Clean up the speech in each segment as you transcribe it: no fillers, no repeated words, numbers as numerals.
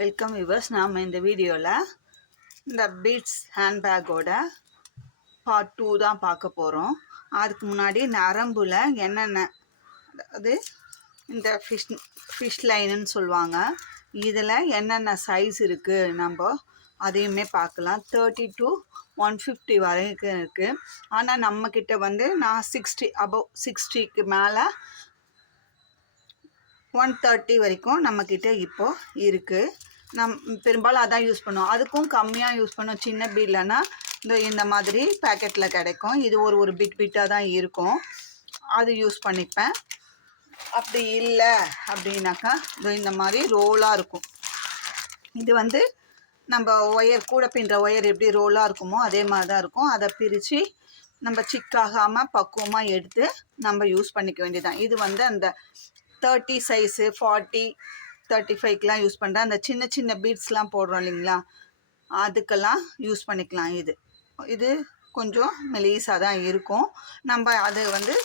Welcome viewers. நாம் இந்த வீடியோவில் இந்த பீட்ஸ் ஹேண்ட்பேக்கோட பார்ட் 2 தான் பார்க்க போகிறோம். அதுக்கு முன்னாடி நரம்புல என்னென்ன, அதாவது இந்த ஃபிஷ் லைனுன்னு சொல்லுவாங்க, இதில் என்னென்ன சைஸ் இருக்குது நம்ம அதையுமே பார்க்கலாம். 30 to 150 வரைக்கும் இருக்குது. ஆனால் நம்மக்கிட்ட வந்து நான் 60 above 60க்கு மேலே 130 வரைக்கும் நம்மக்கிட்ட இப்போது இருக்குது. பெரும்பாலும் அதான் யூஸ் பண்ணுவோம். அதுக்கும் கம்மியாக யூஸ் பண்ணுவோம். சின்ன பீட்லனா இந்த மாதிரி பேக்கெட்டில் கிடைக்கும். இது ஒரு பிட்டாக தான் இருக்கும், அது யூஸ் பண்ணிப்பேன். அப்படி இல்லை அப்படின்னாக்கா இந்த மாதிரி ரோலாக இருக்கும். இது வந்து நம்ம ஒயர் கூட பின்னுற ஒயர் எப்படி ரோலாக இருக்குமோ அதே மாதிரி தான் இருக்கும். அதை பிரித்து நம்ம சிக்காகாமல் பக்குவமாக எடுத்து நம்ம யூஸ் பண்ணிக்க வேண்டியதான். இது வந்து அந்த 30 சைஸு 40 35க்கெலாம் யூஸ் பண்ணுறேன். அந்த சின்ன சின்ன பீட்ஸ்லாம் போடுறோம் இல்லைங்களா, அதுக்கெல்லாம் யூஸ் பண்ணிக்கலாம். இது கொஞ்சம் மெலிசாக தான் இருக்கும், நம்ம அது வந்து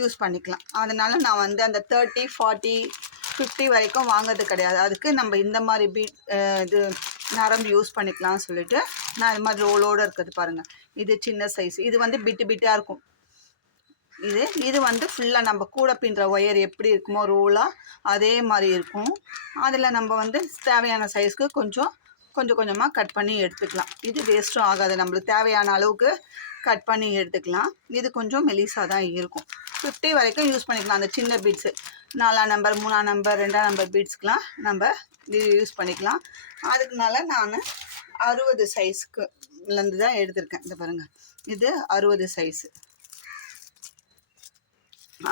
யூஸ் பண்ணிக்கலாம். அதனால் நான் வந்து அந்த 30 40 50 வரைக்கும் வாங்கிறது கிடையாது. அதுக்கு நம்ம இந்த மாதிரி இது நரம்பு யூஸ் பண்ணிக்கலாம்னு சொல்லிட்டு நான் இது மாதிரி ரோலோடு இருக்கிறது பாருங்கள். இது சின்ன சைஸ், இது வந்து பிட்டாக இருக்கும். இது வந்து ஃபுல்லாக நம்ம கூட பின்னுற ஒயர் எப்படி இருக்குமோ ரோலாக அதே மாதிரி இருக்கும். அதில் நம்ம வந்து தேவையான சைஸ்க்கு கொஞ்சம் கொஞ்சமாக கட் பண்ணி எடுத்துக்கலாம். இது வேஸ்ட்டும் ஆகாது, நம்மளுக்கு தேவையான அளவுக்கு கட் பண்ணி எடுத்துக்கலாம். இது கொஞ்சம் மெலிசாக தான் இருக்கும். 50 வரைக்கும் யூஸ் பண்ணிக்கலாம். அந்த சின்ன பீட்ஸு 4ஆம் நம்பர் 3ஆம் நம்பர் 2ஆம் நம்பர் பீட்ஸ்க்கெலாம் நம்ம இது யூஸ் பண்ணிக்கலாம். அதுக்குனால நான் 60 சைஸ்க்குலேருந்து தான் எடுத்திருக்கேன். இந்த பாருங்கள், இது 60 சைஸு.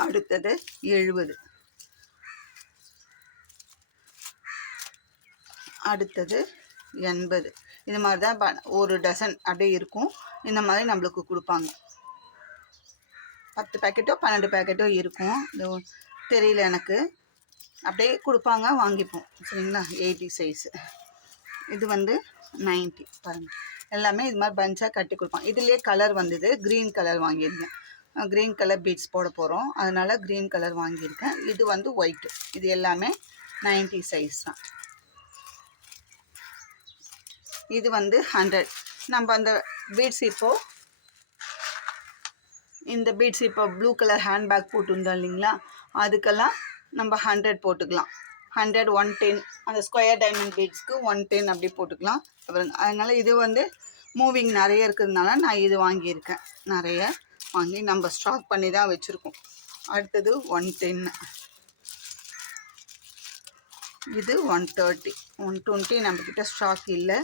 அடுத்தது 70, அடுத்தது 80. இது மாதிரி தான் ஒரு டசன் அப்படியே இருக்கும். இந்த மாதிரி நம்மளுக்கு கொடுப்பாங்க. 10 பேக்கெட்டோ 12 பேக்கெட்டோ இருக்கும், தெரியல எனக்கு. அப்படியே கொடுப்பாங்க, வாங்கிப்போம். சரிங்களா. 80 சைஸு. இது வந்து 90. பாருங்கள், எல்லாமே இது மாதிரி பஞ்சாக கட்டி கொடுப்பாங்க. இதுலேயே கலர் வந்தது, க்ரீன் கலர் வாங்கியிருக்கேன். க்ரீன் கலர் பீட்ஸ் போட போகிறோம், அதனால் க்ரீன் கலர் வாங்கியிருக்கேன். இது வந்து ஒயிட்டு. இது எல்லாமே 90 சைஸ் தான். இது வந்து 100. நம்ம அந்த பீட்ஸ் இப்போது இந்த பீட்ஸ் இப்போ ப்ளூ கலர் ஹேண்ட்பேக் போட்டுருந்தோம் இல்லைங்களா, அதுக்கெல்லாம் நம்ம 100 போட்டுக்கலாம். 100 110 அந்த ஸ்கொயர் டைமண்ட் பீட்ஸ்க்கு 110 அப்படி போட்டுக்கலாம். அதனால் இது வந்து மூவிங் நிறைய இருக்கிறதுனால நான் இது வாங்கியிருக்கேன். நிறைய வாங்கி நம்ம ஸ்டாக் பண்ணி தான் வச்சுருக்கோம். அடுத்தது 110, இது 130 120 நம்மக்கிட்ட ஸ்டாக் இல்லை.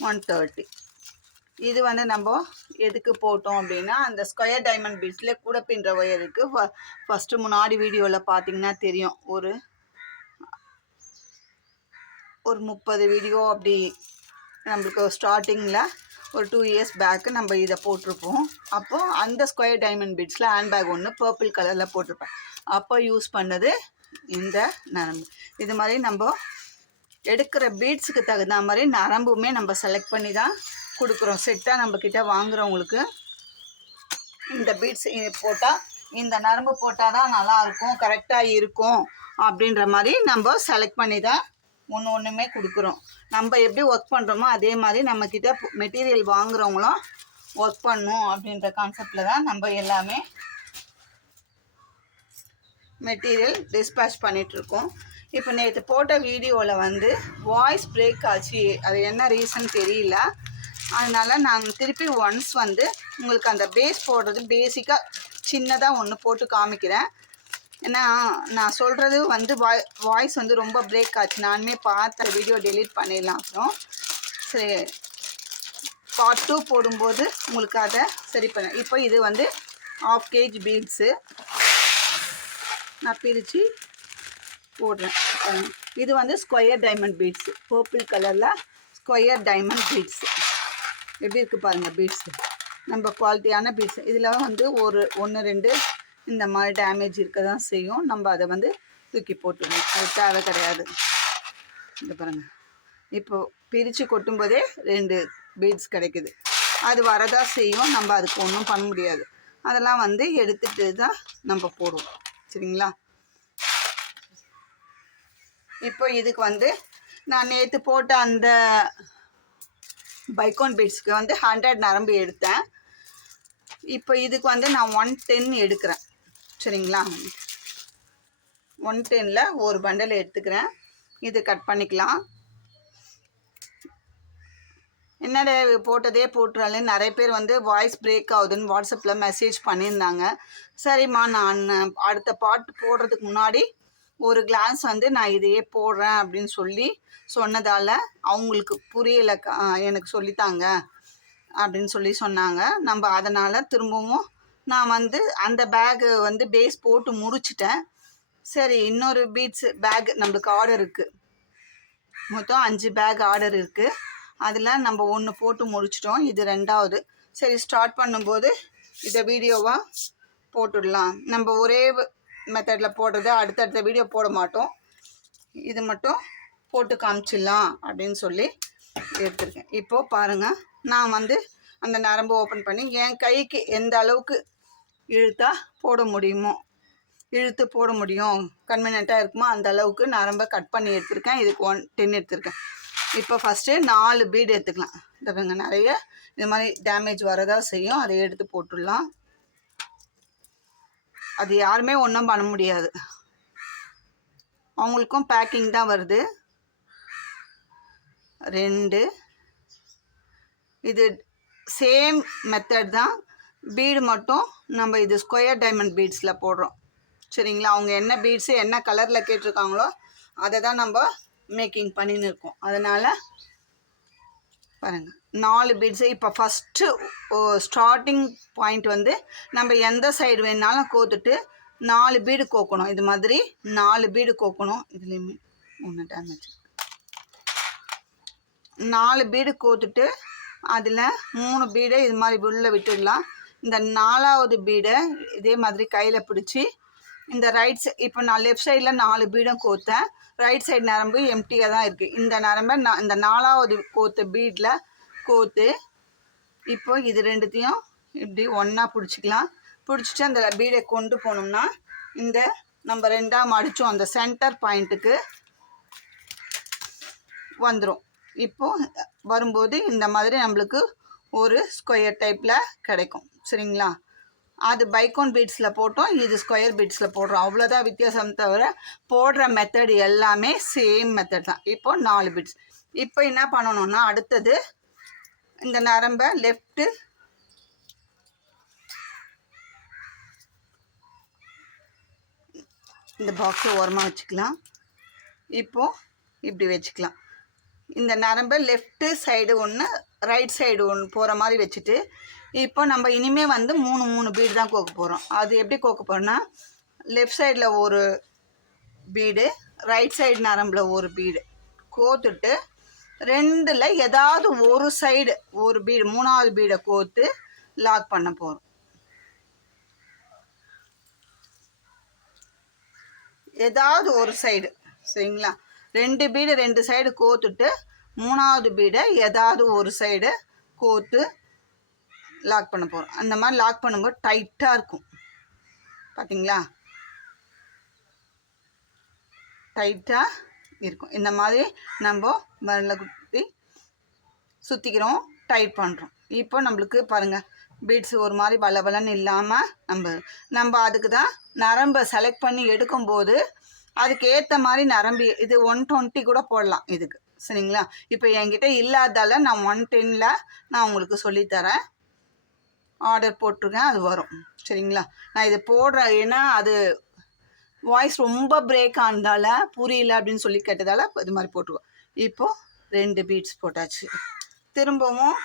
130 இது வந்து நம்ம எதுக்கு போட்டோம் அப்படின்னா, அந்த ஸ்கொயர் டைமண்ட் பீட்ஸில் கூட பின்னுற ஒயருக்கு ஃபஸ்ட்டு முன்னாடி வீடியோவில் பார்த்தீங்கன்னா தெரியும், ஒரு 30 வீடியோ அப்படி நம்மளுக்கு ஸ்டார்டிங்கில் ஒரு 2 இயர்ஸ் பேக்கு நம்ம இதை போட்டிருப்போம். அப்போது அந்த ஸ்கொயர் டைமண்ட் பீட்ஸில் ஹேண்ட்பேக் ஒன்று பர்பிள் கலரில் போட்டிருப்பேன். அப்போ யூஸ் பண்ணது இந்த நரம்பு. இது மாதிரி நம்ம எடுக்கிற பீட்ஸுக்கு தகுந்த மாதிரி நரம்புமே நம்ம செலக்ட் பண்ணி தான் கொடுக்குறோம். செட்டாக நம்மக்கிட்ட வாங்குகிறவங்களுக்கு இந்த பீட்ஸ் போட்டால், இந்த நரம்பு போட்டால் தான் நல்லாயிருக்கும், கரெக்டாக இருக்கும் அப்படின்ற மாதிரி நம்ம செலக்ட் பண்ணி தான் ஒன்றுமே கொடுக்குறோம். நம்ம எப்படி ஒர்க் பண்ணுறோமோ அதே மாதிரி நம்மக்கிட்ட மெட்டீரியல் வாங்குகிறவங்களும் ஒர்க் பண்ணணும் அப்படின்ற கான்செப்டில் தான் நம்ம எல்லாமே மெட்டீரியல் டிஸ்பேச் பண்ணிகிட்ருக்கோம். இப்போ நேற்று போட்ட வீடியோவில் வந்து வாய்ஸ் பிரேக் ஆச்சு, அது என்ன ரீசன் தெரியல. அதனால் நான் திருப்பி ஒன்ஸ் வந்து உங்களுக்கு அந்த பேஸ் போடுறது பேசிக்காக சின்னதாக ஒன்று போட்டு காமிக்கிறேன். ஏன்னா நான் சொல்கிறது வந்து வாய்ஸ் வந்து ரொம்ப பிரேக் ஆச்சு. நானுமே பார்த்த வீடியோ டெலீட் பண்ணிடலாம். அப்புறம் சரி, பார்ட் 2 போடும்போது உங்களுக்கு அதை சரி பண்ண. இப்போ இது வந்து 1/2 kg பீட்ஸு நான் பிரித்து போடுறேன். இது வந்து ஸ்கொயர் டைமண்ட் பீட்ஸு, பர்பிள் கலரில் ஸ்கொயர் டைமண்ட் பீட்ஸு. எப்படி இருக்குது பாருங்கள் பீட்ஸு, நம்ம குவாலிட்டியான பீட்ஸு. இதில் வந்து 1 2 இந்த மாதிரி டேமேஜ் இருக்க தான் செய்யும். நம்ம அதை வந்து தூக்கி போட்டுக்கணும், அது தேவை கிடையாது. இந்த பாருங்கள், இப்போது பிரித்து கொட்டும்போதே 2 பீட்ஸ் கிடைக்குது. அது வரதான் செய்யும், நம்ம அதுக்கு ஒன்றும் பண்ண முடியாது. அதெல்லாம் வந்து எடுத்துகிட்டு தான் நம்ம போடுவோம். சரிங்களா. இப்போ இதுக்கு வந்து நான் நேற்று போட்ட அந்த பைக்கோன் பீட்ஸ்க்கு வந்து 100 நரம்பு எடுத்தேன். இப்போ இதுக்கு வந்து நான் 110 எடுக்கிறேன். சரிங்களா, 110ல் ஒரு பண்டல் எடுத்துக்கிறேன். இது கட் பண்ணிக்கலாம். என்னடா போட்டதே போட்டுறாலே நிறைய பேர் வந்து வாய்ஸ் பிரேக் ஆகுதுன்னு வாட்ஸ்அப்பில் மெசேஜ் பண்ணியிருந்தாங்க. சரிம்மா, நான் அடுத்த பாட்டு போடுறதுக்கு முன்னாடி ஒரு கிளாஸ் வந்து நான் இதையே போடுறேன் அப்படின்னு சொல்லி சொன்னதால் அவங்களுக்கு புரியலை, எனக்கு சொல்லித்தாங்க அப்படின்னு சொல்லி சொன்னாங்க. நம்ம அதனால் திரும்பவும் நான் வந்து அந்த பேகு வந்து பேஸ் போட்டு முடிச்சிட்டேன். சரி, இன்னொரு பீட்ஸ் பேக் நம்மளுக்கு ஆர்டர் இருக்குது. மொத்தம் 5 பேக் ஆர்டர் இருக்குது. அதில் நம்ம 1 போட்டு முடிச்சிட்டோம். இது 2வது. சரி, ஸ்டார்ட் பண்ணும்போது இதை வீடியோவாக போட்டுடலாம். நம்ம ஒரே மெத்தடில் போடுறது அடுத்தடுத்த வீடியோ போட மாட்டோம். இது மட்டும் போட்டு காமிச்சிடலாம் அப்படின்னு சொல்லி எடுத்துருக்கேன். இப்போது பாருங்கள், நான் வந்து அந்த நரம்பு ஓப்பன் பண்ணி என் கைக்கு எந்த அளவுக்கு இழுத்து போட முடியும் கன்வீனியண்ட்டாக இருக்குமோ அந்த அளவுக்கு நரம்பை கட் பண்ணி எடுத்திருக்கேன். இதுக்கு 110 எடுத்திருக்கேன். இப்போ ஃபஸ்ட்டு 4 பீடு எடுத்துக்கலாம். இந்த நிறைய இது மாதிரி டேமேஜ் வரதா செய்யும், அதை எடுத்து போட்டுடலாம். அது யாருமே ஒன்றும் பண்ண முடியாது, அவங்களுக்கும் பேக்கிங் தான் வருது. 2 இது சேம் மெத்தட் தான். பீடு மட்டும் நம்ம இது ஸ்கொயர் டைமண்ட் பீட்ஸில் போடுறோம். சரிங்களா, அவங்க என்ன பீட்ஸு என்ன கலரில் கேட்டிருக்காங்களோ அதை தான் நம்ம மேக்கிங் பண்ணின்னு இருக்கோம். அதனால் பாருங்கள், 4 பீட்ஸு. இப்போ ஃபஸ்ட்டு ஸ்டார்டிங் பாயிண்ட் வந்து நம்ம எந்த சைடு வேணாலும் கோத்துட்டு 4 பீடு கோக்கணும். இது மாதிரி 4 பீடு கோக்கணும். இதுலேயுமே 1 டேமேஜ். 4 பீடு கோத்துட்டு அதில் 3 பீடை இது மாதிரி உள்ளே விட்டுடலாம். இந்த 4வது பீடை இதே மாதிரி கையில் பிடிச்சி இந்த இப்போ நான் லெஃப்ட் சைடில் 4 பீடும் கோத்தேன். ரைட் சைடு நரம்பு எம்டியாக தான் இருக்குது. இந்த நரம்பை இந்த 4வது கோத்த பீடில் கோத்து இப்போ இது 2த்தையும் இப்படி ஒன்றா பிடிச்சிக்கலாம். பிடிச்சிட்டு அந்த பீடை கொண்டு போனோம்னா இந்த நம்ம 2ஆம் அடித்தோம் அந்த சென்டர் பாயிண்ட்டுக்கு வந்துடும். இப்போது வரும்போது இந்த மாதிரி நம்மளுக்கு ஒரு ஸ்கொயர் டைப்பில் கிடைக்கும். சரிங்களா, அது பைக்கோன் பீட்ஸில் போட்டோம், இது ஸ்கொயர் பீட்ஸில் போடுறோம். அவ்வளோதான் வித்தியாசம், தவிர போடுற மெத்தட் எல்லாமே சேம் மெத்தட் தான். இப்போ 4 பீட்ஸ். இப்போ என்ன பண்ணணும்னா அடுத்தது இந்த நரம்பை லெஃப்ட்டு இந்த பாக்ஸை ஓரமாக வச்சுக்கலாம். இப்போது இப்படி வச்சுக்கலாம். இந்த நரம்பை லெஃப்ட்டு சைடு ஒன்று ரைட் சைடு ஒன்று போகிற மாதிரி வச்சுட்டு இப்போ நம்ம இனிமேல் வந்து 3 பீடு தான் கோக்க போகிறோம். அது எப்படி கோக்க போகிறோன்னா லெஃப்ட் சைடில் ஒரு பீடு, ரைட் சைடு நரம்பில் ஒரு பீடு கோத்துட்டு 2ல் ஏதாவது ஒரு சைடு ஒரு பீடு 3வது பீடை கோத்து லாக் பண்ண போகிறோம். ஏதாவது ஒரு சைடு. சரிங்களா, 2 பீடு 2 சைடு கோத்துட்டு 3வது பீடை ஏதாவது ஒரு சைடு கோத்து லாக் பண்ண போகிறோம். அந்த மாதிரி லாக் பண்ணும்போது டைட்டாக இருக்கும். பார்த்தீங்களா, டைட்டாக இருக்கும். இந்த மாதிரி நம்ம வரல குத்தி சுற்றிக்கிறோம், டைட் பண்ணுறோம். இப்போ நம்மளுக்கு பாருங்கள் பீட்ஸ் ஒரு மாதிரி வளவலன்னு இல்லாமல் நம்ம அதுக்கு தான் நரம்பை செலக்ட் பண்ணி எடுக்கும்போது அதுக்கு ஏற்ற மாதிரி நரம்பு இது 120 கூட போடலாம் இதுக்கு. சரிங்களா, இப்போ என்கிட்ட இல்லாதால நான் 110ல் நான் உங்களுக்கு சொல்லித்தரேன். ஆர்டர் போட்டிருக்கேன், அது வரும். சரிங்களா, நான் இது போடுறேன் ஏன்னா அது வாய்ஸ் ரொம்ப பிரேக் ஆனதால புரியல அப்படின்னு சொல்லி கேட்டதால் இது மாதிரி போட்டுருவோம். இப்போது 2 பீட்ஸ் போட்டாச்சு. திரும்பவும்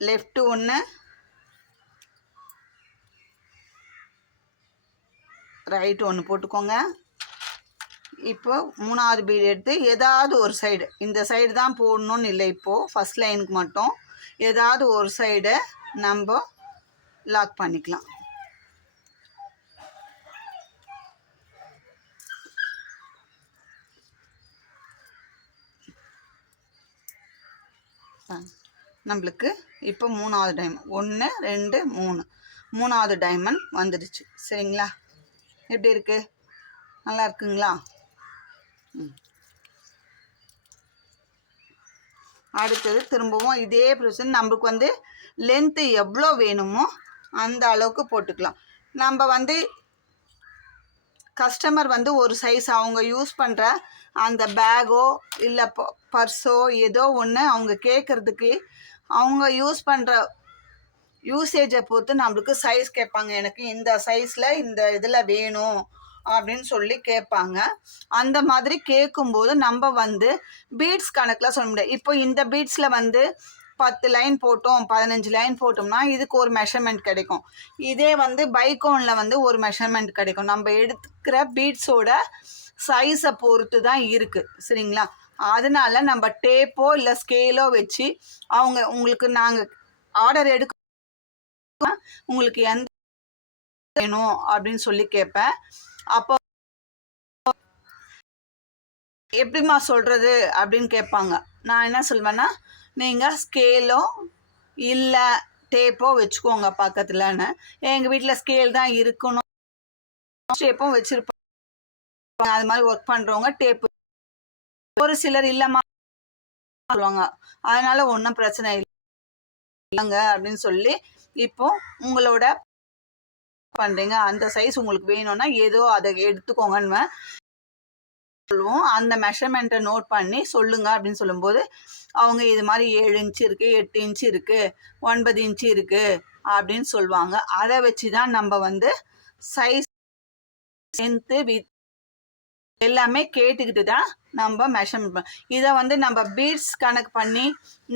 லெஃப்ட்டு 1 ரைட்டு 1 போட்டுக்கோங்க. இப்போ 3வது பீடு எடுத்து ஏதாவது ஒரு சைடு, இந்த சைடு தான் போடணும்னு இல்லை, இப்போது ஃபஸ்ட் லைனுக்கு மட்டும் ஏதாவது ஒரு சைடை நம்ம லாக் பண்ணிக்கலாம். நம்மளுக்கு இப்போ 3வது டைமண்ட் 1 2 3 3வது டைமண்ட் வந்துடுச்சு. சரிங்களா, எப்படி இருக்குது, நல்லா இருக்குங்களா? அடுத்தது திரும்பவும் இதே ப்ரொசீஜர் நம்மளுக்கு வந்து லென்த்து எவ்வளோ வேணுமோ அந்த அளவுக்கு போட்டுக்கலாம். நம்ம வந்து கஸ்டமர் வந்து ஒரு சைஸ் அவங்க யூஸ் பண்ணுற அந்த பேக்கோ இல்லை பர்ஸோ ஏதோ ஒன்று அவங்க கேட்குறதுக்கு அவங்க யூஸ் பண்ணுற யூசேஜை பொறுத்து நம்மளுக்கு சைஸ் கேட்பாங்க. எனக்கு இந்த சைஸில் இந்த இதில் வேணும் அப்படின்னு சொல்லி கேட்பாங்க. அந்த மாதிரி கேட்கும்போது நம்ம வந்து பீட்ஸ் கணக்கில் சொல்ல முடியாது. இப்போ இந்த பீட்ஸில் வந்து 10 லைன் போட்டோம் 15 லைன் போட்டோம்னா இதுக்கு ஒரு மெஷர்மெண்ட் கிடைக்கும். இதே வந்து பைக்கோனில் வந்து ஒரு மெஷர்மெண்ட் கிடைக்கும். நம்ம எடுத்துக்கிற பீட்ஸோட சைஸை பொறுத்து தான் இருக்குது. சரிங்களா? அதனால நம்ம டேப்போ இல்லை ஸ்கேலோ வச்சு உங்களுக்கு நாங்கள் ஆர்டர் எடுக்க உங்களுக்கு எந்த வேணும் அப்படின்னு சொல்லி கேட்பேன். அப்போ எப்படிம்மா சொல்கிறது அப்படின்னு கேட்பாங்க. நான் என்ன சொல்வேன்னா, நீங்கள் ஸ்கேலோ இல்லை டேப்போ வச்சுக்கோங்க பக்கத்துலன்னு. எங்கள் வீட்டில் ஸ்கேல் தான் இருக்கணும், டேப்பும் வச்சுருப்பாங்க. அது மாதிரி ஒர்க் பண்ணுறவங்க டேப்பு, ஒரு சிலர் இல்லைம்மா சொல்லுவாங்க. அதனால் ஒன்றும் பிரச்சனை இல்லைங்க அப்படின்னு சொல்லி இப்போ உங்களோட பண்ணுறீங்க அந்த சைஸ் உங்களுக்கு வேணும்னா ஏதோ அதை எடுத்துக்கோங்கன்னு சொல்லுவோம். அந்த மெஷர்மெண்ட்டை நோட் பண்ணி சொல்லுங்க அப்படின்னு சொல்லும்போது அவங்க இது மாதிரி 7 இன்ச்சு இருக்குது, 8 இன்ச்சு இருக்குது, 9 இன்ச்சு இருக்குது அப்படின்னு சொல்லுவாங்க. அதை வச்சு தான் நம்ம வந்து சைஸ் லென்த்து வித் எல்லாமே கேட்டுக்கிட்டு தான் நம்ம மெஷர்மெண்ட் பண்ண. இதை வந்து நம்ம பீட்ஸ் கணக்கு பண்ணி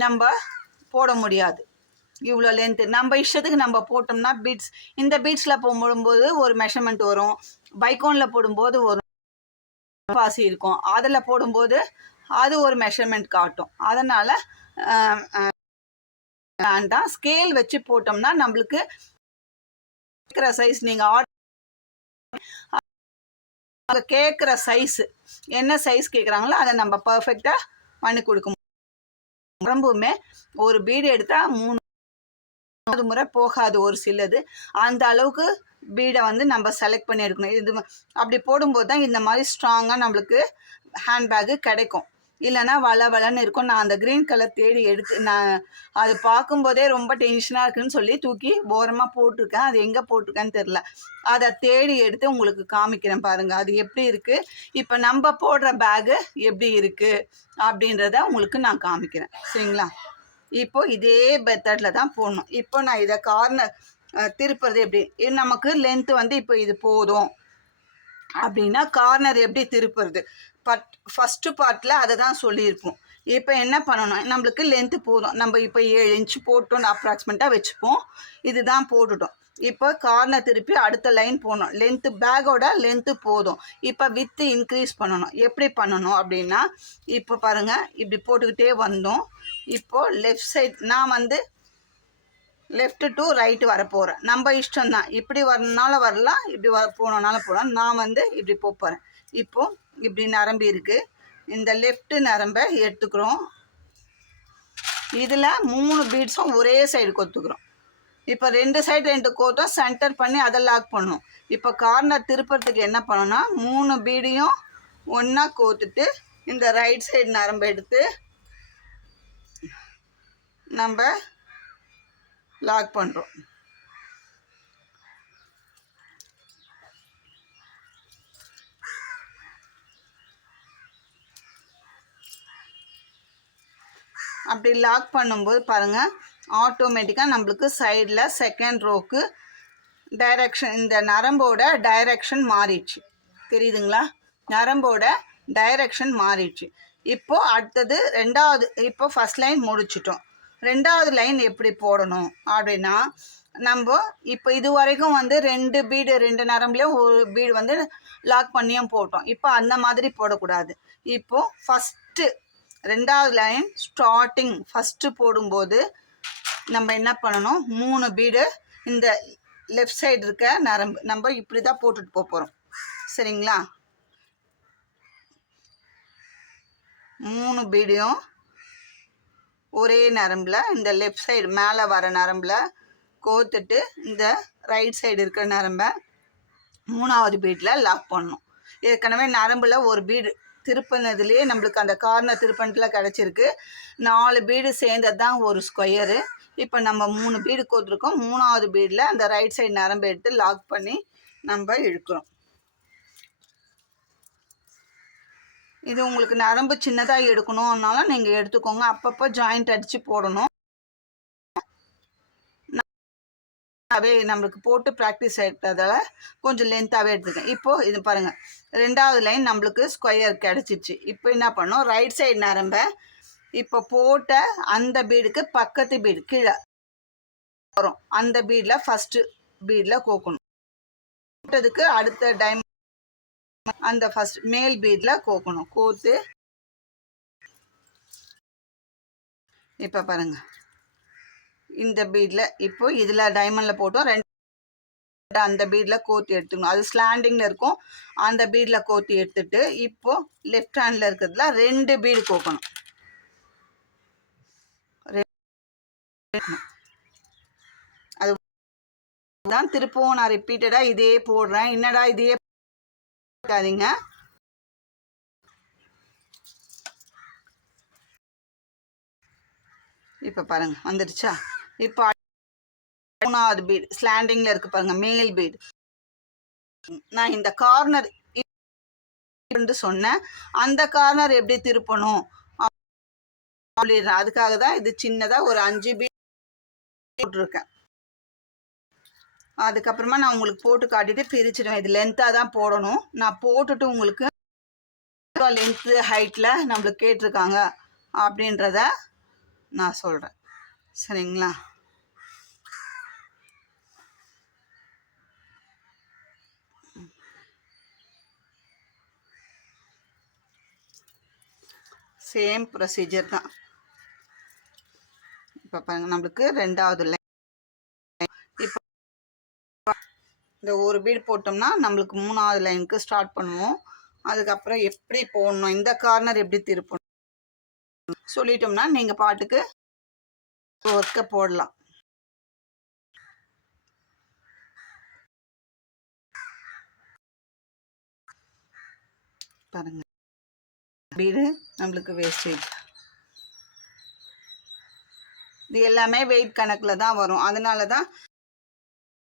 நம்ம போட முடியாது. இவ்வளோ லென்த்து நம்ம இஷ்டத்துக்கு நம்ம போட்டோம்னா பீட்ஸ் இந்த பீட்ஸில் போடும்போது ஒரு மெஷர்மெண்ட் வரும், பைக்கோனில் போடும்போது ஒரு பாசி இருக்கும், அதில் போடும்போது அது ஒரு மெஷர்மெண்ட் காட்டும். அதனால் வேண்டாம், ஸ்கேல் வச்சு போட்டோம்னா நம்மளுக்கு கேட்குற சைஸ் நீங்கள் கேட்குற சைஸு என்ன சைஸ் கேட்குறாங்களோ அதை நம்ம பர்ஃபெக்டாக பண்ணி கொடுக்க முடியும். ரொம்பவுமே ஒரு பீடு எடுத்தால் 3 முறை போகாது ஒரு சிலது. அந்த அளவுக்கு பீடை வந்து நம்ம செலக்ட் பண்ணி எடுக்கணும். இது அப்படி போடும்போது தான் இந்த மாதிரி ஸ்ட்ராங்காக நம்மளுக்கு ஹேண்ட்பேக்கு கிடைக்கும். இல்லைன்னா வளன்னு இருக்கும். நான் அந்த க்ரீன் கலர் தேடி எடுத்து நான் அது பார்க்கும்போதே ரொம்ப டென்ஷனாக இருக்குதுன்னு சொல்லி தூக்கி ஓரமாக போட்டிருக்கேன். அது எங்கே போட்டிருக்கேன்னு தெரில. அதை தேடி எடுத்து உங்களுக்கு காமிக்கிறேன் பாருங்கள் அது எப்படி இருக்குது, இப்போ நம்ம போடுற பேகு எப்படி இருக்குது அப்படின்றத உங்களுக்கு நான் காமிக்கிறேன். சரிங்களா? இப்போ இதே மெத்தடில் தான் போடணும். இப்போ நான் இதை கார்னர் திருப்புறது எப்படி, நமக்கு லென்த்து வந்து இப்போ இது போதும் அப்படின்னா கார்னர் எப்படி திருப்புறது ஃபஸ்ட்டு பார்ட்டில் அதை தான் சொல்லியிருப்போம். இப்போ என்ன பண்ணணும், நம்மளுக்கு லென்த்து போதும், நம்ம இப்போ 7 இன்ச்சு போட்டோன்னு அப்ராக்சிமேட்டாக வச்சுப்போம். இதுதான் போட்டுட்டோம். இப்போ கார்னர் திருப்பி அடுத்த லைன் போடணும். லென்த்து பேக்கோட லென்த்து போதும். இப்போ வித்து இன்க்ரீஸ் பண்ணணும். எப்படி பண்ணணும் அப்படின்னா, இப்போ பாருங்கள் இப்படி போட்டுக்கிட்டே வந்தோம். இப்போது லெஃப்ட் சைட் நான் வந்து லெஃப்ட் டு ரைட்டு வர போகிறேன். நம்ம இஷ்டம் தான், இப்படி வரனால வரலாம், இப்படி போனனால போகலாம். நான் வந்து இப்படி போகிறேன். இப்போது இப்படி நரம்பு இருக்குது, இந்த லெஃப்ட் நரம்பை எடுத்துக்கிறோம். இதில் 3 பீட்ஸும் ஒரே சைடு கொத்துக்கிறோம். இப்போ 2 சைடு 2 கோத்தம் சென்டர் பண்ணி அதை லாக் பண்ணணும். இப்போ கார்னர் திருப்பறதுக்கு என்ன பண்ணணும்னா 3 பீடையும் ஒன்றா கோத்துட்டு இந்த ரைட் சைடு நரம்பு எடுத்து நம்ம லாக் பண்ணுறோம். அப்படி லாக் பண்ணும்போது பாருங்கள் ஆட்டோமேட்டிக்காக நம்மளுக்கு சைடில் செகண்ட் ரோக்கு டைரக்ஷன், இந்த நரம்போட டைரக்ஷன் மாறிடுச்சு. தெரியுதுங்களா? நரம்போட டைரக்ஷன் மாறிடுச்சு. இப்போது அடுத்தது ரெண்டாவது, இப்போ ஃபஸ்ட் லைன் முடிச்சிட்டோம். ரெண்டாவது லைன் எப்படி போடணும் அப்படின்னா, நம்ம இப்போ இது வரைக்கும் வந்து 2 பீடு 2 நரம்புலேயும் ஒரு பீடு வந்து லாக் பண்ணியும் போட்டோம். இப்போ அந்த மாதிரி போடக்கூடாது. இப்போது ஃபஸ்ட்டு ரெண்டாவது லைன் ஸ்டார்டிங் ஃபஸ்ட்டு போடும்போது நம்ம என்ன பண்ணணும், 3 பீடு இந்த லெஃப்ட் சைடு இருக்க நரம்பு நம்ம இப்படி தான் போட்டுட்டு போகிறோம். சரிங்களா? 3 பீடையும் ஒரே நரம்பில் இந்த லெஃப்ட் சைடு மேலே வர நரம்பில் கோத்துட்டு இந்த ரைட் சைடு இருக்கிற நரம்பை 3ஆவது பீட்டில் லாக் பண்ணணும். ஏற்கனவே நரம்பில் ஒரு பீடு திருப்பினதுலேயே நம்மளுக்கு அந்த கார்னர் திருப்பணில் கிடச்சிருக்கு. 4 பீடு சேர்ந்தது தான் ஒரு ஸ்கொயரு. இப்போ நம்ம 3 பீடு கோத்துருக்கோம். 3ஆவது பீடில் அந்த ரைட் சைடு நரம்பு எடுத்து லாக் பண்ணி நம்ம இழுக்கிறோம். இது உங்களுக்கு நரம்பு சின்னதாக எடுக்கணும்னாலும் நீங்கள் எடுத்துக்கோங்க. அப்பப்போ ஜாயிண்ட் அடித்து போடணும். நம்மளுக்கு போட்டு ப்ராக்டிஸ் ஆகிட்டதால கொஞ்சம் லென்த்தாகவே எடுத்துக்கேன். இப்போது இது பாருங்கள், 2வது லைன் நம்மளுக்கு ஸ்கொயர் கிடச்சிச்சு. இப்போ என்ன பண்ணோம், ரைட் சைடு நரம்பை இப்போ போட்ட அந்த பீடுக்கு பக்கத்து பீடு கீழே வரும், அந்த பீடில் ஃபஸ்ட்டு பீடில் கோக்கணும். போட்டதுக்கு அடுத்த டைம் அந்த ஃபஸ்ட் மேல் பீடில் கோக்கணும். கோத்து இப்போ பாருங்கள், இந்த பீடில் இப்போ இதில் டைமண்டில் போட்டோம். அந்த பீடில் கோத்தி எடுத்துக்கணும். அது ஸ்லாண்டிங்கில் இருக்கும். அந்த பீடில் கோத்தி எடுத்துட்டு இப்போது லெஃப்ட் ஹேண்டில் இருக்கிறதுல 2 பீடு கோக்கணும். அது தான் திருப்பவும் நான் ரிப்பீட்டடாக இதே போடுறேன். என்னடா இதே போடாதீங்க. இப்போ பாருங்கள் வந்துடுச்சா. இப்போ 3ஆவது பீடு ஸ்லாண்டிங்கில் இருக்குது பாருங்கள், மேல் பீடு. நான் இந்த கார்னர் சொன்னேன், அந்த கார்னர் எப்படி திருப்பணும் அப்படின்றேன். அதுக்காக தான் இது சின்னதாக ஒரு 5 பீடு போட்டிருக்கேன். அதுக்கப்புறமா நான் உங்களுக்கு போட்டு காட்டிட்டு பிரிச்சிடுவேன். இது லென்த்தாக தான் போடணும். நான் போட்டுட்டு உங்களுக்கு லென்த்து ஹைட்டில் நம்மளுக்கு கேட்டிருக்காங்க அப்படின்றத நான் சொல்கிறேன். சரிங்களா? சேம் ப்ரொசீஜர் தான். இப்போ பாருங்கள், நம்மளுக்கு 2வது லைன். இப்போ இந்த ஒரு பீடு போட்டோம்னா நம்மளுக்கு 3ஆவது லைனுக்கு ஸ்டார்ட் பண்ணுவோம். அதுக்கப்புறம் எப்படி போடணும், இந்த கார்னர் எப்படி திருப்பணும் சொல்லிட்டோம்னா நீங்கள் பாட்டுக்கு ஒர்க்கை போடலாம். பாருங்க, பீடு நம்மளுக்கு வேஸ்டேஜ். இது எல்லாமே வெயிட் கணக்கில் தான் வரும். அதனால தான்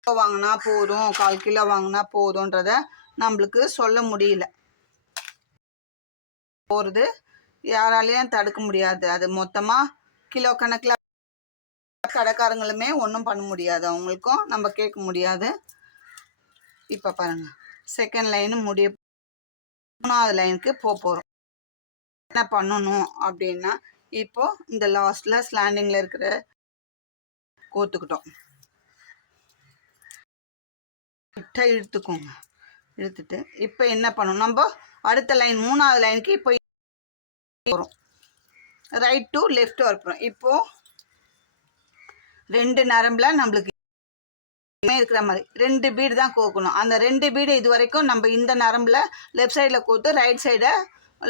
வாங்கினா போதும், 1/4 கிலோ வாங்கினா போதுன்றத நம்மளுக்கு சொல்ல முடியல. போகிறது யாராலையும் தடுக்க முடியாது. அது மொத்தமாக கிலோ கணக்கில் கடைக்காரங்களுமே ஒன்றும் பண்ண முடியாது, அவங்களுக்கும் நம்ம கேட்க முடியாது. இப்போ பாருங்கள், செகண்ட் லைனு முடிய 3ஆவது லைனுக்கு போகிறோம். என்ன பண்ணணும் அப்படின்னா, இப்போது இந்த லாஸ்ட்டில் ஸ்லாண்டிங்கில் இருக்கிற கோத்துக்கிட்டோம். கிட்ட இழுத்துக்கோங்க. இழுத்துட்டு இப்போ என்ன பண்ணணும், நம்ம அடுத்த லைன் 3ஆவது லைனுக்கு இப்போ வரும். ரைட் டு லெஃப்ட் வரப்போம். இப்போது 2 நரம்பில் நம்மளுக்கு இருக்கிற மாதிரி 2 பீடு தான் கோக்கணும். அந்த 2 பீடு இது வரைக்கும் நம்ம இந்த நரம்பில் லெஃப்ட் சைடில் கோத்து ரைட் சைடை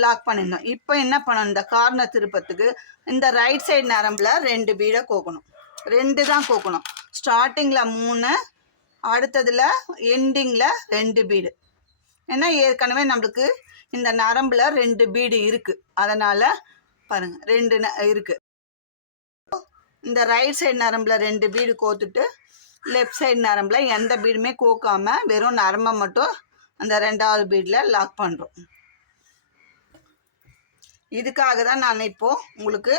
லாக் பண்ணியிருந்தோம். இப்போ என்ன பண்ணணும், இந்த கார்னர் திருப்பத்துக்கு இந்த ரைட் சைடு நரம்பில் 2 பீடை கோக்கணும். 2 தான் கோக்கணும். ஸ்டார்டிங்கில் 3, அடுத்ததில் எண்டிங்கில் 2 பீடு. ஏன்னா ஏற்கனவே நம்மளுக்கு இந்த நரம்பில் 2 பீடு இருக்குது. அதனால் பாருங்கள் 2 இருக்குது. இந்த ரைட் சைடு நரம்பில் 2 பீடு கோத்துட்டு லெஃப்ட் சைடு நரம்பில் எந்த பீடுமே கோக்காமல் வெறும் நரம்பை மட்டும் அந்த 2ஆவது பீடில் லாக் பண்ணுறோம். இதுக்காக தான் நான் இப்போது உங்களுக்கு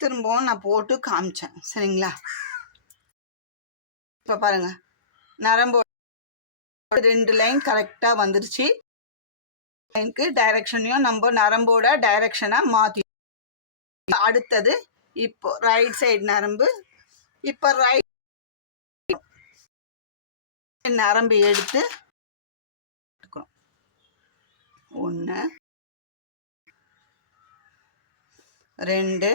திரும்பவும் நான் போட்டு காமிச்சேன். சரிங்களா? இப்போ பாருங்கள், நரம்போட 2 லைன் கரெக்டாக வந்துருச்சு. லைனுக்கு டைரக்ஷனையும் நம்ம நரம்போட டைரக்ஷனை மாற்றி. அடுத்தது இப்போ ரைட் சைடு நரம்பு. இப்போ ரைட் நரம்பு எடுத்து 1 2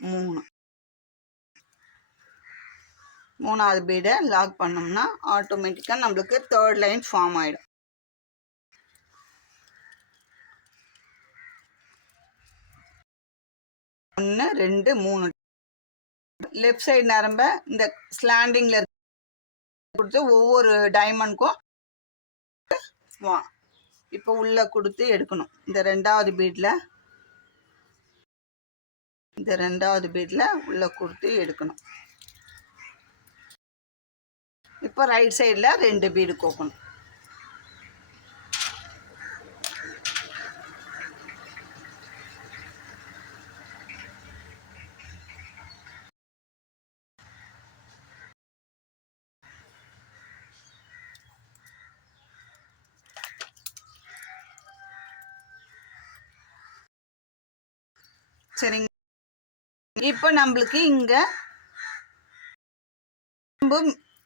3 3ஆவது பீடை லாக் பண்ணோம்னா ஆட்டோமேட்டிக்காக நம்மளுக்கு 3rd லைன் ஃபார்ம் ஆகிடும். ஒன்று 2 3 லெஃப்ட் சைடு நரம்ப இந்த ஸ்லாண்டிங்கில் கொடுத்து ஒவ்வொரு டைமண்ட்க்கும் இப்போ உள்ளே கொடுத்து எடுக்கணும். இந்த ரெண்டாவது பீடில் உள்ளே கொடுத்து எடுக்கணும். இப்போ ரைட் சைடில் 2 பீடு கோக்கணும். சரிங்க. இப்போ நம்மளுக்கு இங்கே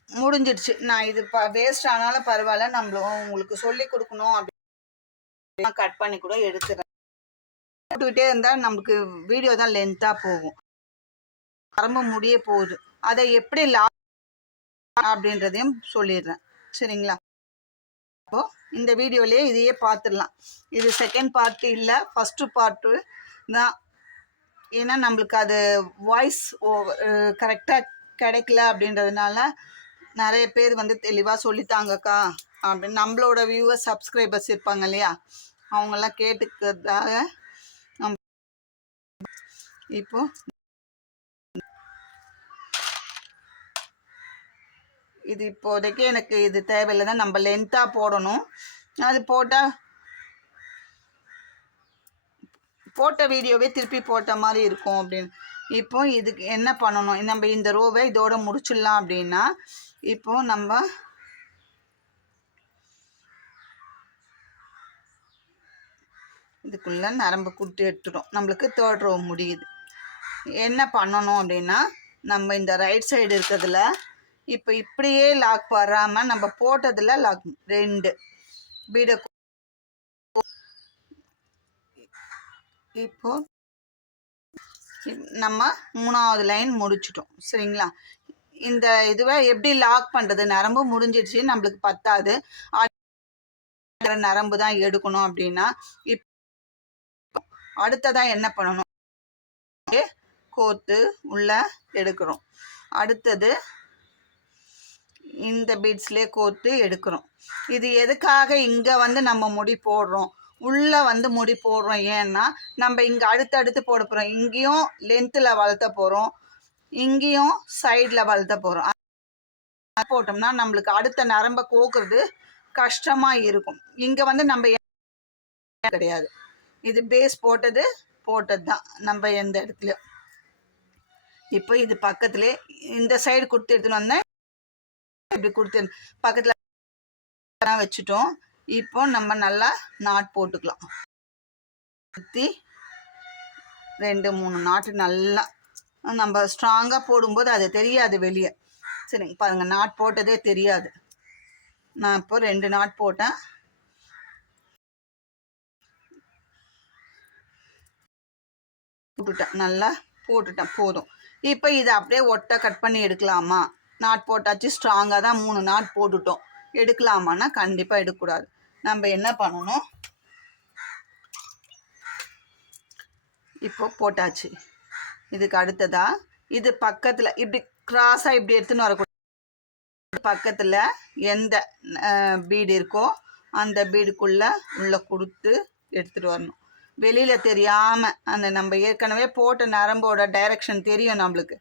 முடிஞ்சிடுச்சு. நான் இது வேஸ்ட் ஆனாலும் பரவாயில்ல, உங்களுக்கு சொல்லி கொடுக்கணும் அப்படின்னு கட் பண்ணி கூட எடுத்துறேன். போட்டுக்கிட்டே இருந்தால் நமக்கு வீடியோ தான் லென்த்தாக போகும். நரம்பு முடிய போகுது. அதை எப்படி அப்படின்றதையும் சொல்லிடுறேன். சரிங்களா? அப்போ இந்த வீடியோலேயே இதையே பார்த்துடலாம். இது செகண்ட் பார்ட் இல்லை, ஃபஸ்ட்டு பார்ட்டு தான். ஏன்னா நம்மளுக்கு அது வாய்ஸ் கரெக்டாக கிடைக்கல அப்படின்றதுனால நிறைய பேர் தெளிவாக சொல்லித்தாங்கக்கா அப்படின்னு நம்மளோட வியூவர்ஸ் சப்ஸ்கிரைபர்ஸ் இருப்பாங்க இல்லையா, அவங்கெல்லாம் கேட்டுக்கிறதாக. இப்போ இது இப்போதைக்கு எனக்கு இது தேவையில்லை தான், நம்ம லென்த்தாக போடணும். அது போட்ட வீடியோவே திருப்பி போட்ட மாதிரி இருக்கும் அப்படின்னு. இப்போ இதுக்கு என்ன பண்ணணும், நம்ம இந்த ரோவை இதோட முடிச்சிடலாம் அப்படின்னா, இப்போ நம்ம இதுக்குள்ளே நரம்பு கொடுத்து எடுத்துடும். நம்மளுக்கு 3rd ரோ முடியுது. என்ன பண்ணணும் அப்படின்னா, நம்ம இந்த ரைட் சைடு இருக்கிறதுல இப்போ இப்படியே லாக் வராமல் நம்ம போட்டதில் லாக் 2 பீடை. இப்போ நம்ம 3வது லைன் முடிச்சிட்டோம். சரிங்களா? இந்த இதுவை எப்படி லாக் பண்ணுறது, நரம்பு முடிஞ்சிடுச்சு, நம்மளுக்கு பத்தாது, நரம்பு தான் எடுக்கணும் அப்படின்னா, இப்போ அடுத்ததான் என்ன பண்ணணும், கோத்து உள்ள எடுக்கிறோம். அடுத்தது இந்த பீட்ஸ்லேயே கோத்து எடுக்கிறோம். இது எதுக்காக இங்கே நம்ம முடி போடுறோம், உள்ளே முடி போடுறோம், ஏன்னா நம்ம இங்கே அடுத்தடுத்து போட போகிறோம். இங்கேயும் லென்த்தில் வளர்த்த போகிறோம், இங்கேயும் சைடில் வளர்த்த போகிறோம். போட்டோம்னா நம்மளுக்கு அடுத்த நரம்பை கோக்குறது கஷ்டமாக இருக்கும். இங்கே நம்ம கிடையாது, இது பேஸ் போட்டது தான் நம்ம எந்த இடத்துலையும். இப்போ இது பக்கத்துலேயே இந்த சைடு கொடுத்து எடுத்துன்னு வந்தேன், இப்படி கொடுத்து பக்கத்தில் வச்சுட்டோம். இப்போ நம்ம நல்லா நாட் போட்டுக்கலாம். 2-3 நாட்டு நல்லா நம்ம ஸ்ட்ராங்காக போடும்போது அது தெரியாது வெளியே. சரிங்க, பாருங்கள், நாட் போட்டதே தெரியாது. நான் இப்போ 2 நாட் போட்டேன். நல்லா போட்டுட்டேன், போதும். இப்போ இதை அப்படியே ஒட்டை கட் பண்ணி எடுக்கலாமா? நாட் போட்டாச்சு, ஸ்ட்ராங்காக தான் 3 நாட் போட்டுட்டோம். எடுக்கலாமான்னா கண்டிப்பாக எடுக்கக்கூடாது. நம்ம என்ன பண்ணணும், இப்போ போட்டாச்சு. இதுக்கு அடுத்ததா இது பக்கத்தில் இப்படி கிராஸாக இப்படி எடுத்துன்னு வரக்கூடாது. பக்கத்தில் எந்த பீடு இருக்கோ அந்த பீடுக்குள்ளே உள்ளே கொடுத்து எடுத்துகிட்டு வரணும். வெளியில் தெரியாமல் அந்த நம்ம ஏற்கனவே போட்ட நரம்போட டைரக்ஷன் தெரியும் நம்மளுக்கு.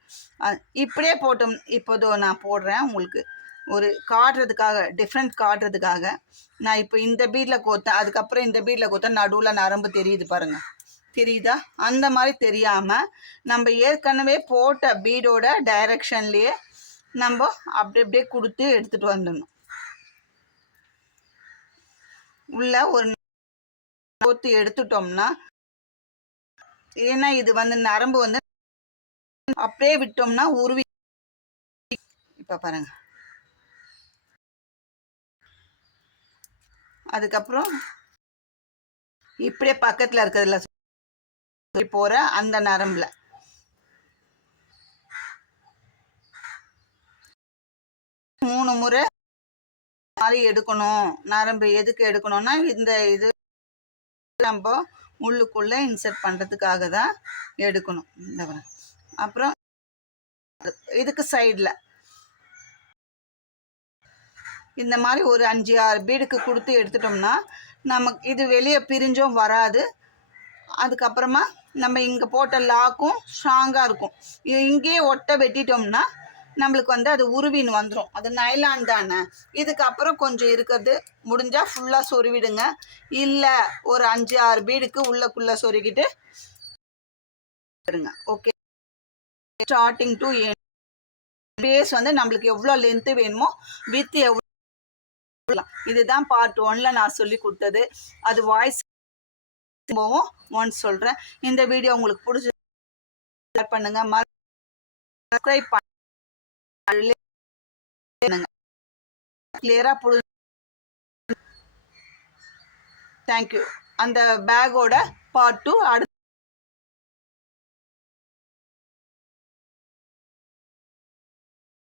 இப்படியே போட்டோம். இப்போதோ நான் போடுறேன் உங்களுக்கு ஒரு காட்டுறதுக்காக, டிஃப்ரெண்ட் காட்டுறதுக்காக. நான் இப்போ இந்த பீடில் கோத்தேன், அதுக்கப்புறம் இந்த பீடில் கோத்தேன், நடுவில் நரம்பு தெரியுது பாருங்கள், தெரியுதா? அந்த மாதிரி தெரியாமல் நம்ம ஏற்கனவே போட்ட பீடோட டைரக்ஷன்லேயே நம்ம அப்படியே கொடுத்து எடுத்துகிட்டு வந்துடணும். உள்ள ஒரு கோத்து எடுத்துட்டோம்னா, ஏன்னா இது நரம்பு அப்படியே விட்டோம்னா உருவி. இப்போ பாருங்க, அதுக்கப்புறம் இப்படியே பக்கத்தில் இருக்கிறதுல போகிற அந்த நரம்புல மூணு முறை மாதிரி எடுக்கணும். நரம்பு எதுக்கு எடுக்கணும்னா, இந்த இது நம்ம உள்ளுக்குள்ளே இன்சர்ட் பண்ணுறதுக்காக தான் எடுக்கணும். இந்த அப்புறம் இதுக்கு சைடில் இந்த மாதிரி ஒரு 5-6 பீடுக்கு கொடுத்து எடுத்துட்டோம்னா நமக்கு இது வெளியே பிரிஞ்சும் வராது. அதுக்கப்புறமா நம்ம இங்கே போட்ட லாக்கும் ஸ்ட்ராங்காக இருக்கும். இது இங்கேயே ஒட்டை வெட்டிட்டோம்னா நம்மளுக்கு வந்து அது உருவின்னு வந்துடும். அது நைலான் தானே. இதுக்கப்புறம் கொஞ்சம் இருக்கிறது முடிஞ்சால் ஃபுல்லாக சொருவிடுங்க. இல்லை ஒரு 5-6 பீடுக்கு உள்ளக்குள்ளே சொருகிட்டு ஓகே. ஸ்டார்டிங் டு பேஸ் வந்து நம்மளுக்கு எவ்வளோ லென்த்து வேணுமோ வித் எவ்வளோ. இதுதான் பார்ட் 1ல் நான் சொல்லி கொடுத்தது. அது வாய்ஸ் ஒன்ஸ் சொல்கிறேன். இந்த வீடியோ உங்களுக்கு பிடிச்சி ஷேர் பண்ணுங்க, சப்ஸ்கிரைப் பண்ணுங்க. கிளியரா புரிஞ்சு. தேங்க்யூ. அந்த பேக்கோட பார்ட் 2 அடுத்து